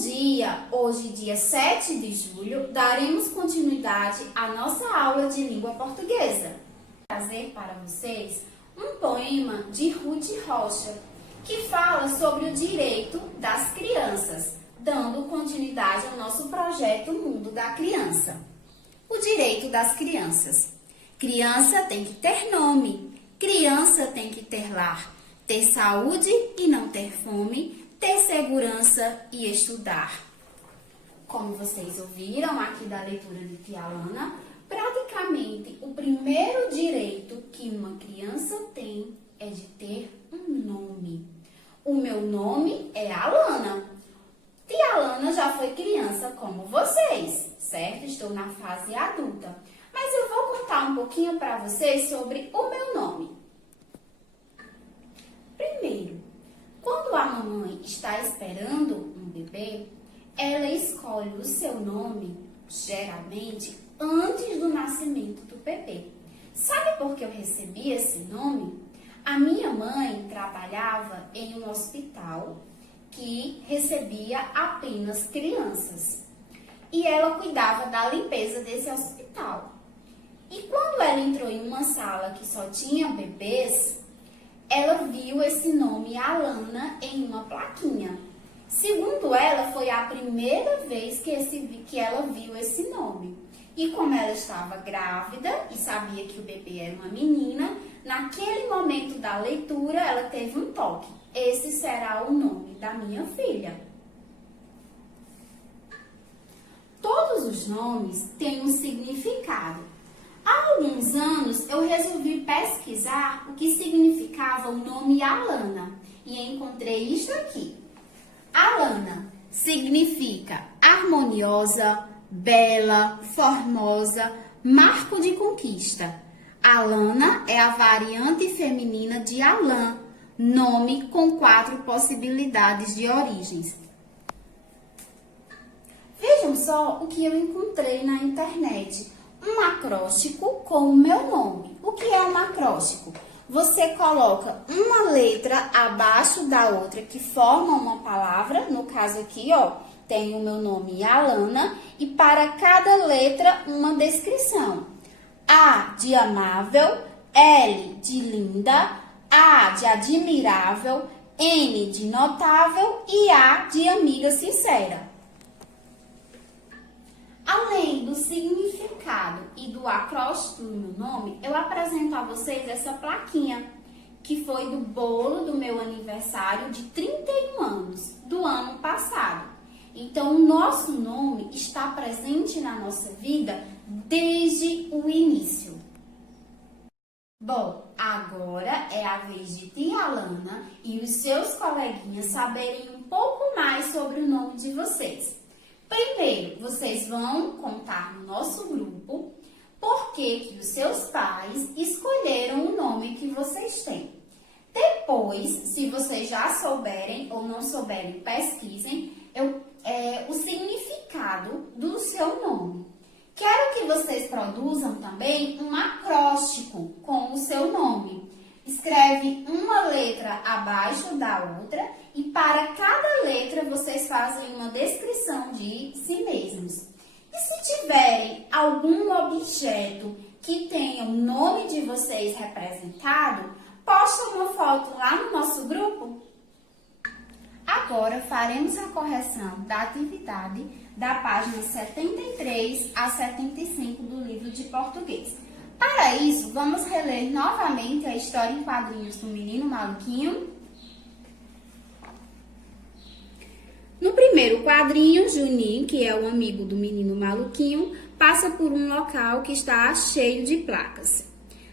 dia! Hoje, dia 7 de julho, daremos continuidade à nossa aula de língua portuguesa. Vou trazer para vocês um poema de Ruth Rocha, que fala sobre o direito das crianças, dando continuidade ao nosso projeto Mundo da Criança. O direito das crianças. Criança tem que ter nome, criança tem que ter lar, ter saúde e não ter fome, ter segurança e estudar. Como vocês ouviram aqui da leitura de Tia Alana, praticamente o primeiro direito que uma criança tem é de ter um nome. O meu nome é Alana. Tia Alana já foi criança como vocês, certo? Estou na fase adulta. Mas eu vou contar um pouquinho para vocês sobre o meu nome. Primeiro, quando a mamãe está esperando um bebê, ela escolhe o seu nome, geralmente, antes do nascimento do bebê. Sabe por que eu recebi esse nome? A minha mãe trabalhava em um hospital que recebia apenas crianças. E ela cuidava da limpeza desse hospital. E quando ela entrou em uma sala que só tinha bebês, ela viu esse nome Alana em uma plaquinha. Segundo ela, foi a primeira vez que ela viu esse nome. E como ela estava grávida e sabia que o bebê era uma menina, naquele momento da leitura, ela teve um toque. Esse será o nome da minha filha. Todos os nomes têm um significado. Há alguns anos eu resolvi pesquisar o que significava o nome Alana e encontrei isto aqui. Alana significa harmoniosa, bela, formosa, marco de conquista. Alana é a variante feminina de Alain, nome com 4 possibilidades de origens. Vejam só o que eu encontrei na internet. Um acróstico com o meu nome. O que é um acróstico? Você coloca uma letra abaixo da outra que forma uma palavra. No caso aqui, ó, tem o meu nome Alana. E para cada letra, uma descrição. A de amável, L de linda, A de admirável, N de notável e A de amiga sincera. Além do significado e do acróstico no meu nome, eu apresento a vocês essa plaquinha, que foi do bolo do meu aniversário de 31 anos, do ano passado. Então, o nosso nome está presente na nossa vida desde o início. Bom, agora é a vez de Tia Alana e os seus coleguinhas saberem um pouco mais sobre o nome de vocês. Primeiro, vocês vão contar no nosso grupo por que os seus pais escolheram o nome que vocês têm. Depois, se vocês já souberem ou não souberem, pesquisem o significado do seu nome. Quero que vocês produzam também um acróstico com o seu nome. Escreve uma letra abaixo da outra e para cada letra vocês fazem uma descrição de si mesmos. E se tiverem algum objeto que tenha o nome de vocês representado, posta uma foto lá no nosso grupo. Agora faremos a correção da atividade da página 73 a 75 do livro de português. Para isso, vamos reler novamente a história em quadrinhos do Menino Maluquinho. No primeiro quadrinho, Juninho, que é o amigo do Menino Maluquinho, passa por um local que está cheio de placas.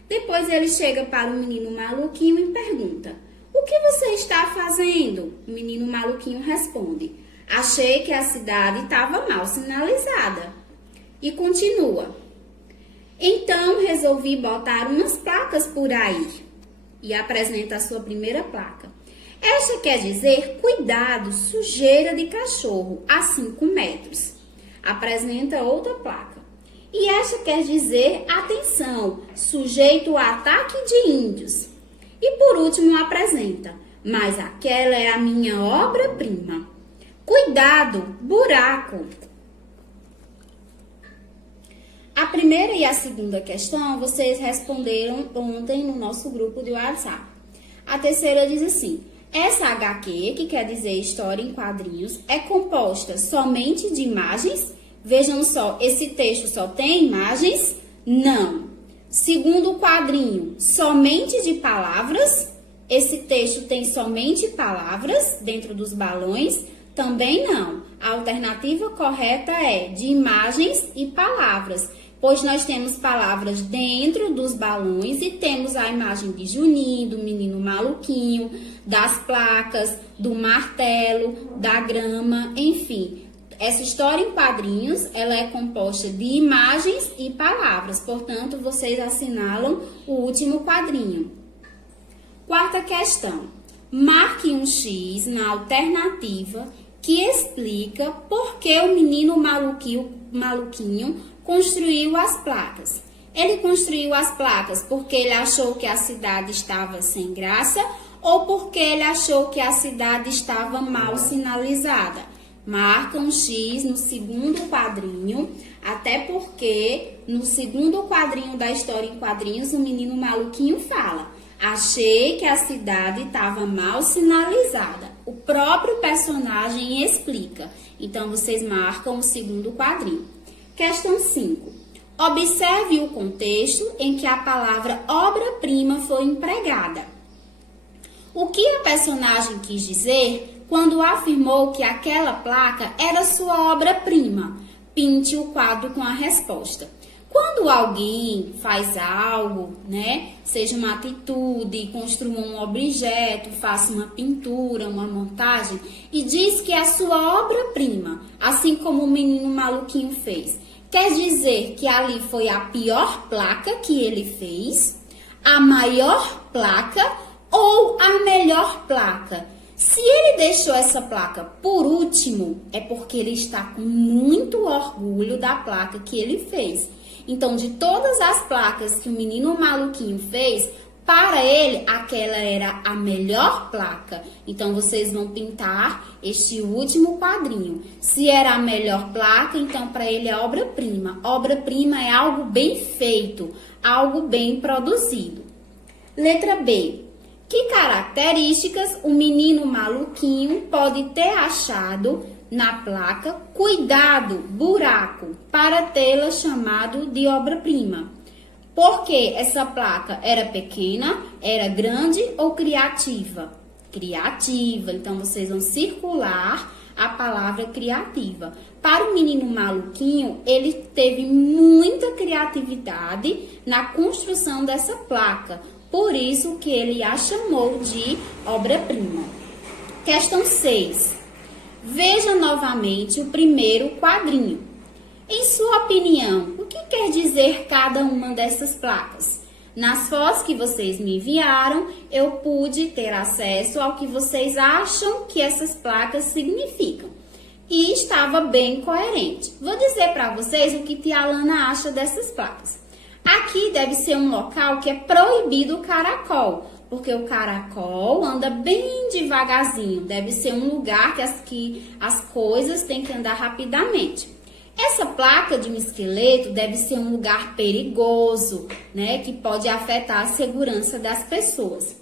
Depois ele chega para o Menino Maluquinho e pergunta: "O que você está fazendo?" O Menino Maluquinho responde: "Achei que a cidade estava mal sinalizada." E continua: "Então resolvi botar umas placas por aí." E apresenta a sua primeira placa. Esta quer dizer cuidado, sujeira de cachorro, a 5 metros. Apresenta outra placa. E esta quer dizer atenção, sujeito a ataque de índios. E por último apresenta, mas aquela é a minha obra-prima. Cuidado, buraco. A primeira e a segunda questão vocês responderam ontem no nosso grupo de WhatsApp. A terceira diz assim: essa HQ, que quer dizer história em quadrinhos, é composta somente de imagens? Vejam só, esse texto só tem imagens? Não. Segundo quadrinho, somente de palavras? Esse texto tem somente palavras dentro dos balões? Também não. A alternativa correta é de imagens e palavras, pois nós temos palavras dentro dos balões e temos a imagem de Juninho, do menino maluquinho, das placas, do martelo, da grama, enfim. Essa história em quadrinhos, ela é composta de imagens e palavras, portanto, vocês assinalam o último quadrinho. Quarta questão. Marque um X na alternativa que explica por que o menino maluquinho construiu as placas. Ele construiu as placas porque ele achou que a cidade estava sem graça ou porque ele achou que a cidade estava mal sinalizada. Marca um X no segundo quadrinho, até porque no segundo quadrinho da história em quadrinhos o menino maluquinho fala: achei que a cidade estava mal sinalizada. O próprio personagem explica. Então, vocês marcam o segundo quadrinho. Questão 5. Observe o contexto em que a palavra obra-prima foi empregada. O que a personagem quis dizer quando afirmou que aquela placa era sua obra-prima? Pinte o quadro com a resposta. Quando alguém faz algo, né, seja uma atitude, construa um objeto, faça uma pintura, uma montagem, e diz que é a sua obra-prima, assim como o menino maluquinho fez, quer dizer que ali foi a pior placa que ele fez, a maior placa ou a melhor placa? Se ele deixou essa placa por último, é porque ele está com muito orgulho da placa que ele fez. Então, de todas as placas que o menino maluquinho fez, para ele, aquela era a melhor placa. Então, vocês vão pintar este último quadrinho. Se era a melhor placa, então, para ele é obra-prima. Obra-prima é algo bem feito, algo bem produzido. Letra B. Que características o menino maluquinho pode ter achado na placa cuidado, buraco, para tê-la chamado de obra-prima? Porque essa placa era pequena, era grande ou criativa? Criativa. Então, vocês vão circular a palavra criativa. Para o menino maluquinho, ele teve muita criatividade na construção dessa placa. Por isso que ele a chamou de obra-prima. Questão 6. Veja novamente o primeiro quadrinho. Em sua opinião, o que quer dizer cada uma dessas placas? Nas fotos que vocês me enviaram, eu pude ter acesso ao que vocês acham que essas placas significam. E estava bem coerente. Vou dizer para vocês o que tia Alana acha dessas placas. Aqui deve ser um local que é proibido o caracol, porque o caracol anda bem devagarzinho. Deve ser um lugar que as coisas têm que andar rapidamente. Essa placa de um esqueleto deve ser um lugar perigoso, né, que pode afetar a segurança das pessoas.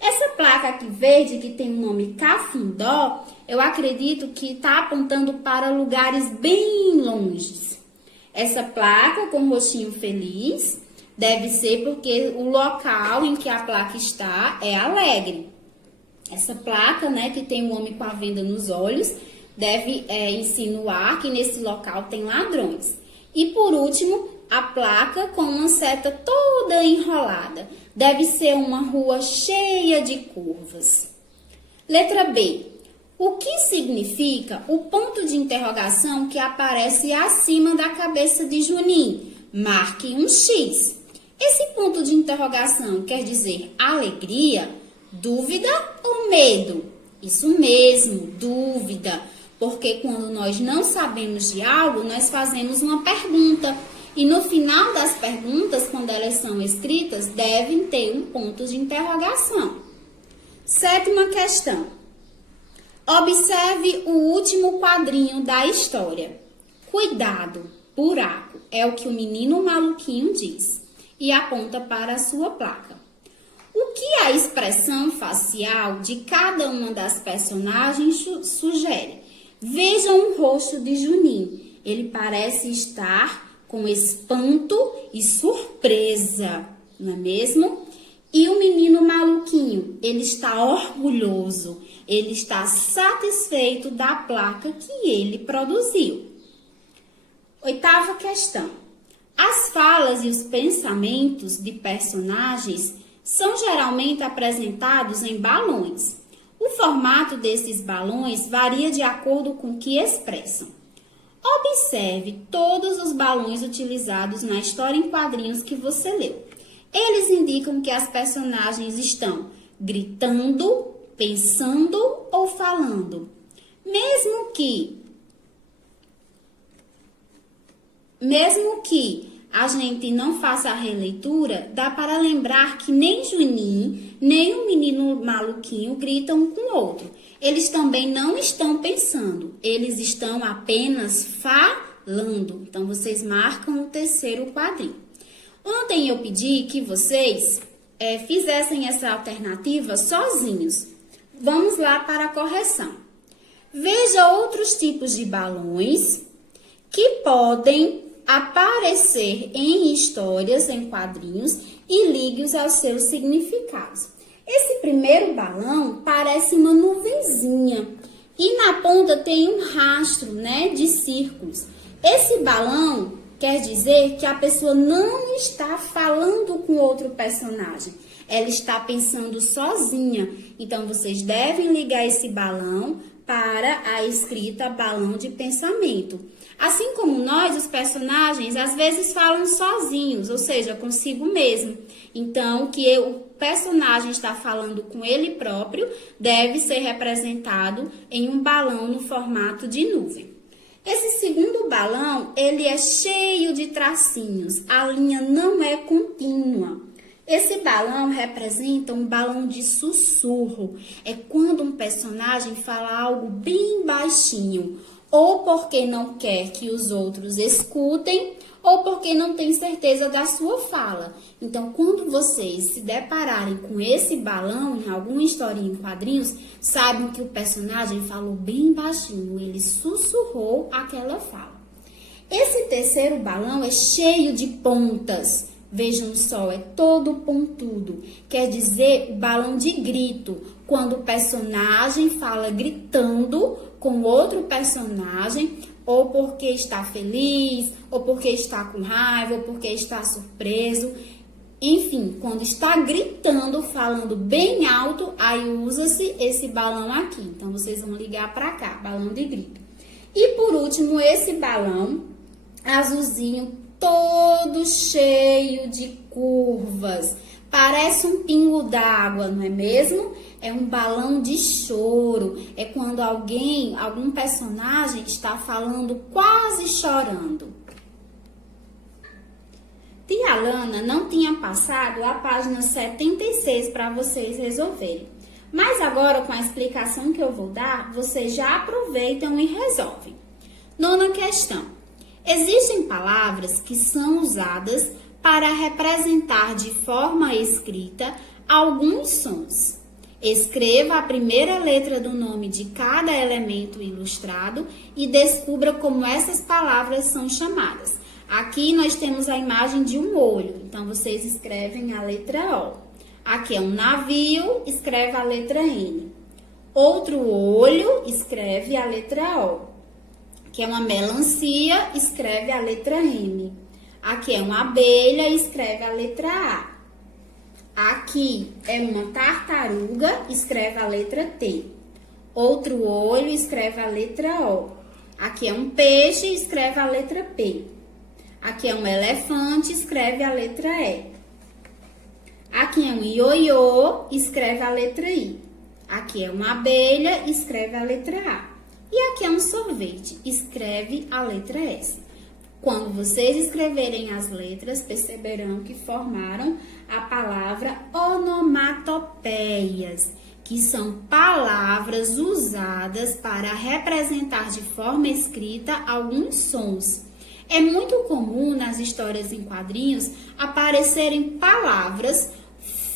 Essa placa aqui verde, que tem o nome Cafundó, eu acredito que está apontando para lugares bem longes. Essa placa com o rostinho feliz deve ser porque o local em que a placa está é alegre. Essa placa, né, que tem um homem com a venda nos olhos, deve insinuar que nesse local tem ladrões. E por último, a placa com uma seta toda enrolada. Deve ser uma rua cheia de curvas. Letra B. O que significa o ponto de interrogação que aparece acima da cabeça de Juninho? Marque um X. Esse ponto de interrogação quer dizer alegria, dúvida ou medo? Isso mesmo, dúvida. Porque quando nós não sabemos de algo, nós fazemos uma pergunta. E no final das perguntas, quando elas são escritas, devem ter um ponto de interrogação. Sétima questão. Observe o último quadrinho da história. Cuidado, buraco, é o que o menino maluquinho diz e aponta para a sua placa. O que a expressão facial de cada uma das personagens sugere? Vejam o rosto de Juninho. Ele parece estar com espanto e surpresa, não é mesmo? E o menino maluquinho, ele está orgulhoso, ele está satisfeito da placa que ele produziu. Oitava questão. As falas e os pensamentos de personagens são geralmente apresentados em balões. O formato desses balões varia de acordo com o que expressam. Observe todos os balões utilizados na história em quadrinhos que você leu. Eles indicam que as personagens estão gritando, pensando ou falando. Mesmo que a gente não faça a releitura, dá para lembrar que nem Juninho, nem o menino maluquinho gritam um com o outro. Eles também não estão pensando, eles estão apenas falando. Então, vocês marcam o terceiro quadrinho. Ontem eu pedi que vocês fizessem essa alternativa sozinhos. Vamos lá para a correção. Veja outros tipos de balões que podem aparecer em histórias, em quadrinhos e ligue-os aos seus significados. Esse primeiro balão parece uma nuvenzinha e na ponta tem um rastro, né, de círculos. Esse balão quer dizer que a pessoa não está falando com outro personagem. Ela está pensando sozinha. Então, vocês devem ligar esse balão para a escrita balão de pensamento. Assim como nós, os personagens, às vezes falam sozinhos, ou seja, consigo mesmo. Então, que o personagem está falando com ele próprio deve ser representado em um balão no formato de nuvem. Esse segundo balão, ele é cheio de tracinhos, a linha não é contínua. Esse balão representa um balão de sussurro, é quando um personagem fala algo bem baixinho, ou porque não quer que os outros escutem, ou porque não tem certeza da sua fala. Então, quando vocês se depararem com esse balão em alguma historinha em quadrinhos, saibam que o personagem falou bem baixinho, ele sussurrou aquela fala. Esse terceiro balão é cheio de pontas. Vejam só, é todo pontudo. Quer dizer, o balão de grito, quando o personagem fala gritando com outro personagem, ou porque está feliz, ou porque está com raiva, ou porque está surpreso. Enfim, quando está gritando, falando bem alto, aí usa-se esse balão aqui. Então, vocês vão ligar para cá, balão de grito. E por último, esse balão azulzinho, todo cheio de curvas. Parece um pingo d'água, não é mesmo? É um balão de choro. É quando algum personagem está falando quase chorando. Tia Alana não tinha passado a página 76 para vocês resolverem. Mas agora, com a explicação que eu vou dar, vocês já aproveitam e resolvem. Nona questão. Existem palavras que são usadas para representar de forma escrita alguns sons. Escreva a primeira letra do nome de cada elemento ilustrado e descubra como essas palavras são chamadas. Aqui nós temos a imagem de um olho, então vocês escrevem a letra O. Aqui é um navio, escreve a letra N. Outro olho, escreve a letra O. Aqui é uma melancia, escreve a letra M. Aqui é uma abelha, escreve a letra A. Aqui é uma tartaruga, escreve a letra T. Outro olho, escreve a letra O. Aqui é um peixe, escreve a letra P. Aqui é um elefante, escreve a letra E. Aqui é um ioiô, escreve a letra I. Aqui é uma abelha, escreve a letra A. E aqui é um sorvete, escreve a letra S. Quando vocês escreverem as letras, perceberão que formaram a palavra onomatopeias, que são palavras usadas para representar de forma escrita alguns sons. É muito comum nas histórias em quadrinhos aparecerem palavras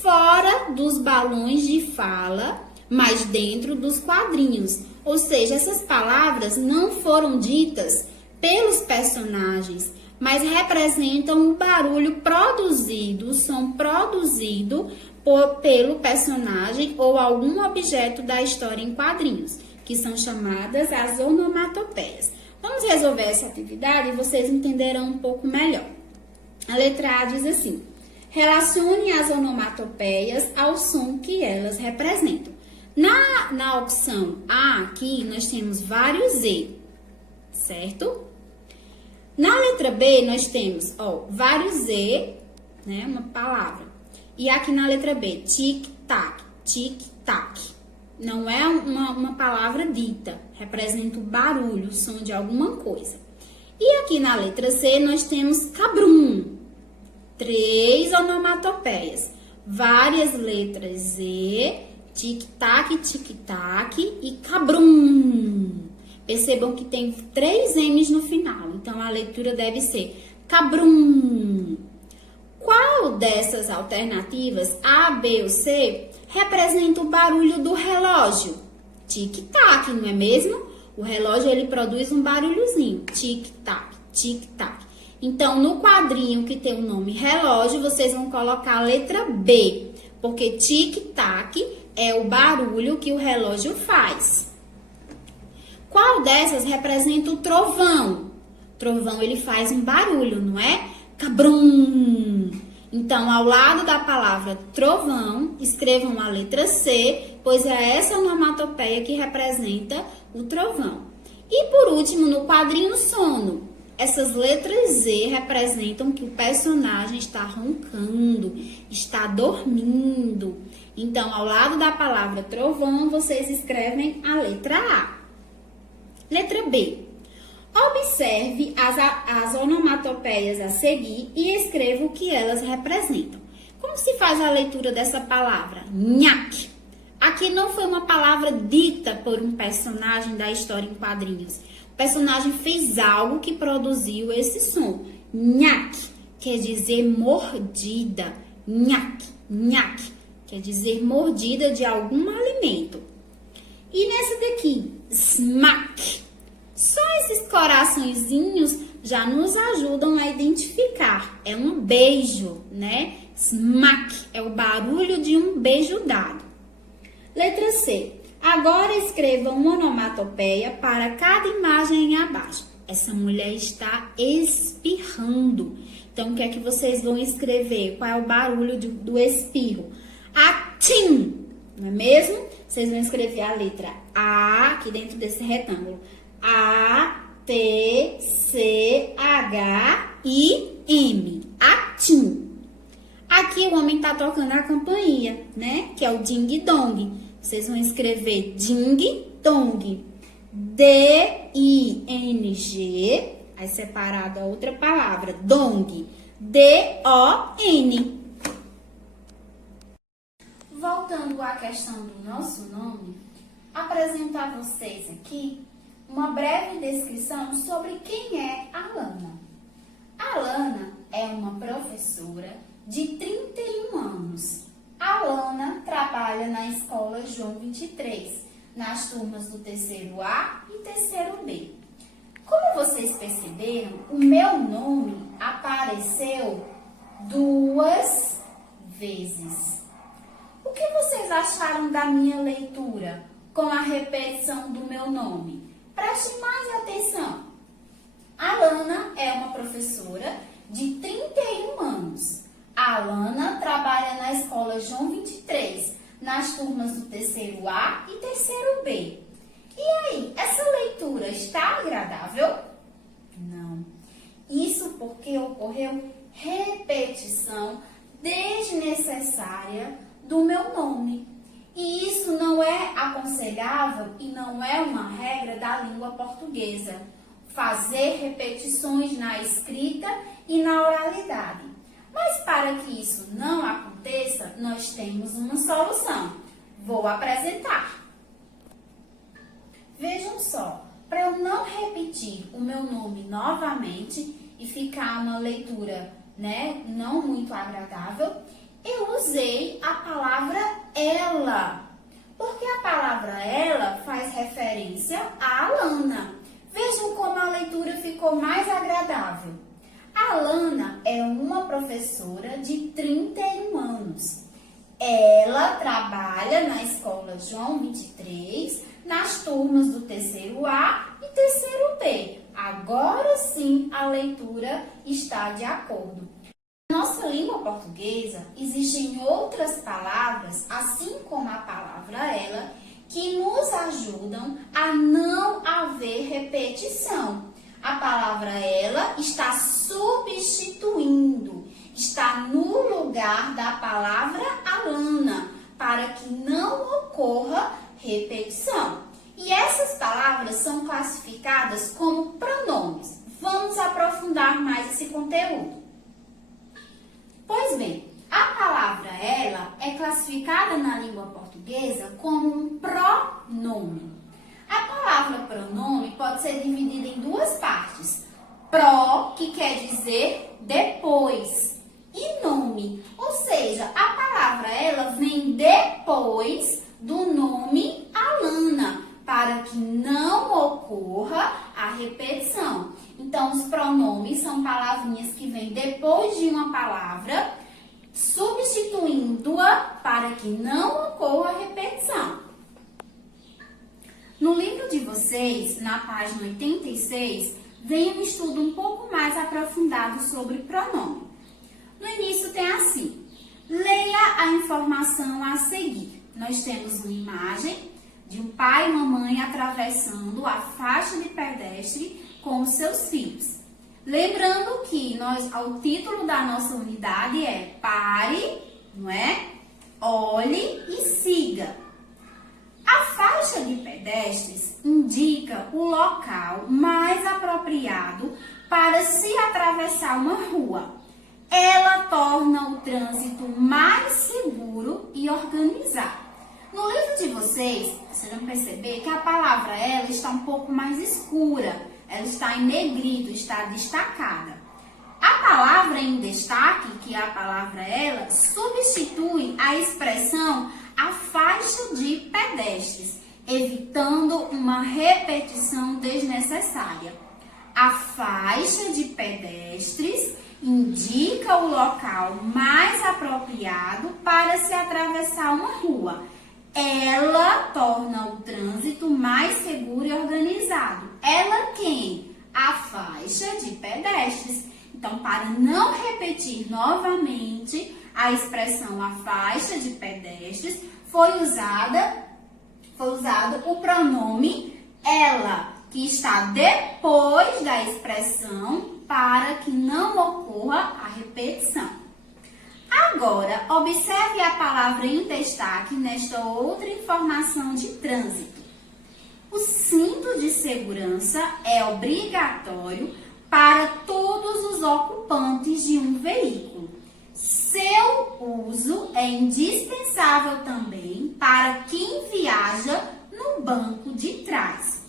fora dos balões de fala, mas dentro dos quadrinhos. Ou seja, essas palavras não foram ditas pelos personagens, mas representam o barulho produzido, o som produzido pelo personagem ou algum objeto da história em quadrinhos, que são chamadas as onomatopeias. Vamos resolver essa atividade e vocês entenderão um pouco melhor. A letra A diz assim: relacione as onomatopeias ao som que elas representam. Na opção A aqui, nós temos vários E, certo? Na letra B, nós temos, vários E, né, uma palavra. E aqui na letra B, tic-tac, tic-tac. Não é uma palavra dita, representa o barulho, o som de alguma coisa. E aqui na letra C, nós temos cabrum, 3 onomatopeias, várias letras E, tic-tac, tic-tac e cabrum. Percebam que tem 3 M's no final, então a leitura deve ser cabrum. Qual dessas alternativas, A, B ou C, representa o barulho do relógio? Tic-tac, não é mesmo? O relógio, ele produz um barulhozinho, tic-tac, tic-tac. Então, no quadrinho que tem o nome relógio, vocês vão colocar a letra B, porque tic-tac é o barulho que o relógio faz. Qual dessas representa o trovão? Trovão, ele faz um barulho, não é? Cabrum. Então, ao lado da palavra trovão, escrevam a letra C, pois é essa onomatopeia que representa o trovão. E por último, no quadrinho sono, essas letras Z representam que o personagem está roncando, está dormindo. Então, ao lado da palavra trovão, vocês escrevem a letra A. Letra B. Observe as onomatopeias a seguir e escreva o que elas representam. Como se faz a leitura dessa palavra? Nhaque. Aqui não foi uma palavra dita por um personagem da história em quadrinhos. O personagem fez algo que produziu esse som. Nhaque quer dizer mordida. Nhaque, nhaque quer dizer mordida de algum alimento. E nessa daqui, smack. Só esses coraçõezinhos já nos ajudam a identificar. É um beijo, né? Smack é o barulho de um beijo dado. Letra C. Agora escreva uma onomatopeia para cada imagem abaixo. Essa mulher está espirrando. Então, o que é que vocês vão escrever? Qual é o barulho do espirro? Atim, não é mesmo? Vocês vão escrever a letra A aqui dentro desse retângulo. A, T, C, H, I, M. Atim. Aqui o homem tá tocando a campainha, né? Que é o ding-dong. Vocês vão escrever ding-dong. D-I-N-G. Aí separado a outra palavra, dong. D-O-N. Voltando à questão do nosso nome, apresento a vocês aqui uma breve descrição sobre quem é Alana. Alana é uma professora de 31 anos. Alana trabalha na escola João 23, nas turmas do terceiro A e terceiro B. Como vocês perceberam, o meu nome apareceu 2 vezes. O que vocês acharam da minha leitura com a repetição do meu nome? Preste mais atenção. Alana é uma professora de 31 anos. A Alana trabalha na escola João 23, nas turmas do terceiro A e terceiro B. E aí, essa leitura está agradável? Não. Isso porque ocorreu repetição desnecessária do meu nome. E isso não é aconselhável e não é uma regra da língua portuguesa. Fazer repetições na escrita e na oralidade. Mas para que isso não aconteça, nós temos uma solução. Vou apresentar. Vejam só, para eu não repetir o meu nome novamente e ficar uma leitura, não muito agradável, eu usei a palavra ela. Porque a palavra ela faz referência a Alana. Vejam como a leitura ficou mais agradável. A Alana é uma professora de 31 anos. Ela trabalha na escola João 23, nas turmas do terceiro A e terceiro B. Agora sim a leitura está de acordo. Na nossa língua portuguesa existem outras palavras, assim como a palavra ela, que nos ajudam a não haver repetição. A palavra ela está substituindo, está no lugar da palavra Alana, para que não ocorra repetição. E essas palavras são classificadas como pronomes. Vamos aprofundar mais esse conteúdo. Pois bem, a palavra ela é classificada na língua portuguesa como um pronome. A palavra pronome pode ser dividida em duas partes. Pro, que quer dizer depois, e nome, ou seja, a palavra ela vem depois do nome Alana, para que não ocorra a repetição. Então, os pronomes são palavrinhas que vêm depois de uma palavra, substituindo-a para que não ocorra a repetição. No livro de vocês, na página 86, vem um estudo um pouco mais aprofundado sobre pronome. No início tem assim: leia a informação a seguir. Nós temos uma imagem de um pai e uma mãe atravessando a faixa de pedestre com os seus filhos. Lembrando que o título da nossa unidade é Pare, olhe e siga. A faixa de pedestres indica o local mais apropriado para se atravessar uma rua. Ela torna o trânsito mais seguro e organizado. No livro de vocês vão perceber que a palavra ela está um pouco mais escura. Ela está em negrito, está destacada. A palavra em destaque, que é a palavra ela, substitui a expressão a faixa de pedestres, evitando uma repetição desnecessária. A faixa de pedestres indica o local mais apropriado para se atravessar uma rua. Ela torna o trânsito mais seguro e organizado. Ela quem? A faixa de pedestres. Então, para não repetir novamente a expressão a faixa de pedestres, foi usado o pronome ela, que está depois da expressão para que não ocorra a repetição. Agora, observe a palavra em destaque nesta outra informação de trânsito. O cinto de segurança é obrigatório para todos os ocupantes de um veículo. Seu uso é indispensável também para quem viaja no banco de trás.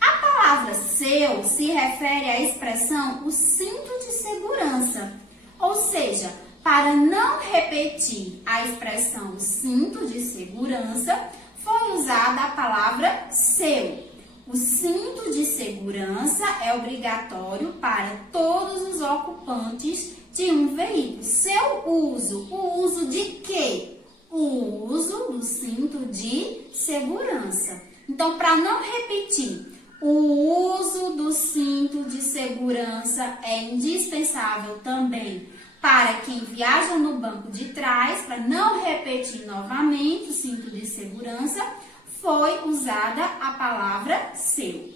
A palavra seu se refere à expressão o cinto de segurança, ou seja, para não repetir a expressão cinto de segurança, foi usada a palavra seu. O cinto de segurança é obrigatório para todos os ocupantes de um veículo. Seu uso, o uso de quê? O uso do cinto de segurança. Então, para não repetir, o uso do cinto de segurança é indispensável também para quem viaja no banco de trás. Para não repetir novamente o cinto de segurança, foi usada a palavra seu.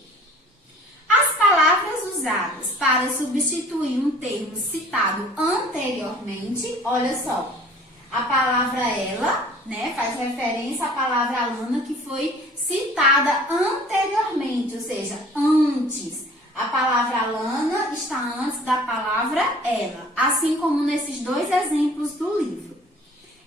As palavras usadas para substituir um termo citado anteriormente, olha só, a palavra ela, faz referência à palavra Alana que foi citada anteriormente, ou seja, antes. A palavra Alana está antes da palavra ela, assim como nesses dois exemplos do livro.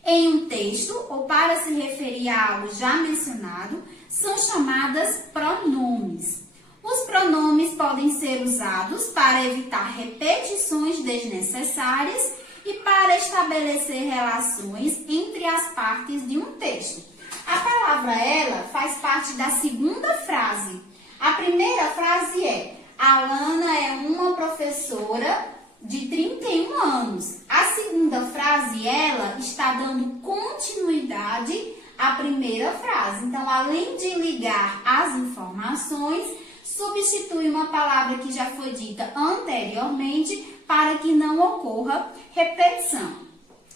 em um texto ou para se referir a algo já mencionado são chamadas pronomes. Os pronomes podem ser usados para evitar repetições desnecessárias e para estabelecer relações entre as partes de um texto. A palavra ela faz parte da segunda frase. A primeira frase é: Alana é uma professora de 31 anos. A segunda frase, ela está dando continuidade à primeira frase. Então, além de ligar as informações, substitui uma palavra que já foi dita anteriormente para que não ocorra repetição.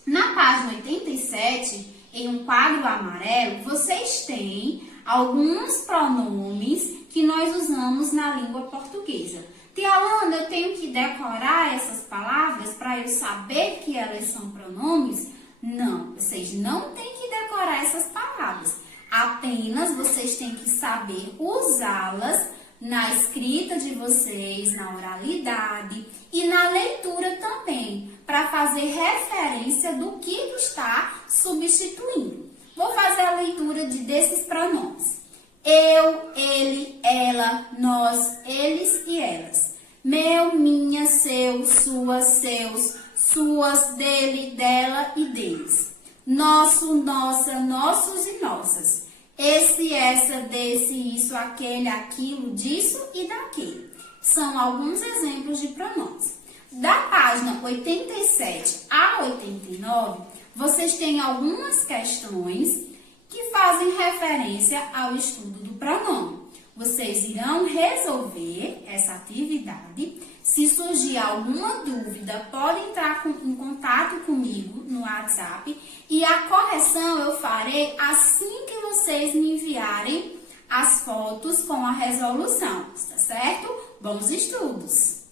Na página 87, em um quadro amarelo, vocês têm alguns pronomes que nós usamos na língua portuguesa. Tia Alana, eu tenho que decorar essas palavras para eu saber que elas são pronomes? Não, vocês não têm que decorar essas palavras. Apenas vocês têm que saber usá-las na escrita de vocês, na oralidade e na leitura também, para fazer referência do que está substituindo. Vou fazer a leitura desses pronomes. Eu, ele, ela, nós, eles e elas. Meu, minha, seu, sua, seus, suas, dele, dela e deles. Nosso, nossa, nossos e nossas. Esse, essa, desse, isso, aquele, aquilo, disso e daquele. São alguns exemplos de pronomes. Da página 87 a 89, vocês têm algumas questões que fazem referência ao estudo do pronome. Vocês irão resolver essa atividade. Se surgir alguma dúvida, pode entrar em contato comigo no WhatsApp e a correção eu farei assim que vocês me enviarem as fotos com a resolução, tá certo? Bons estudos!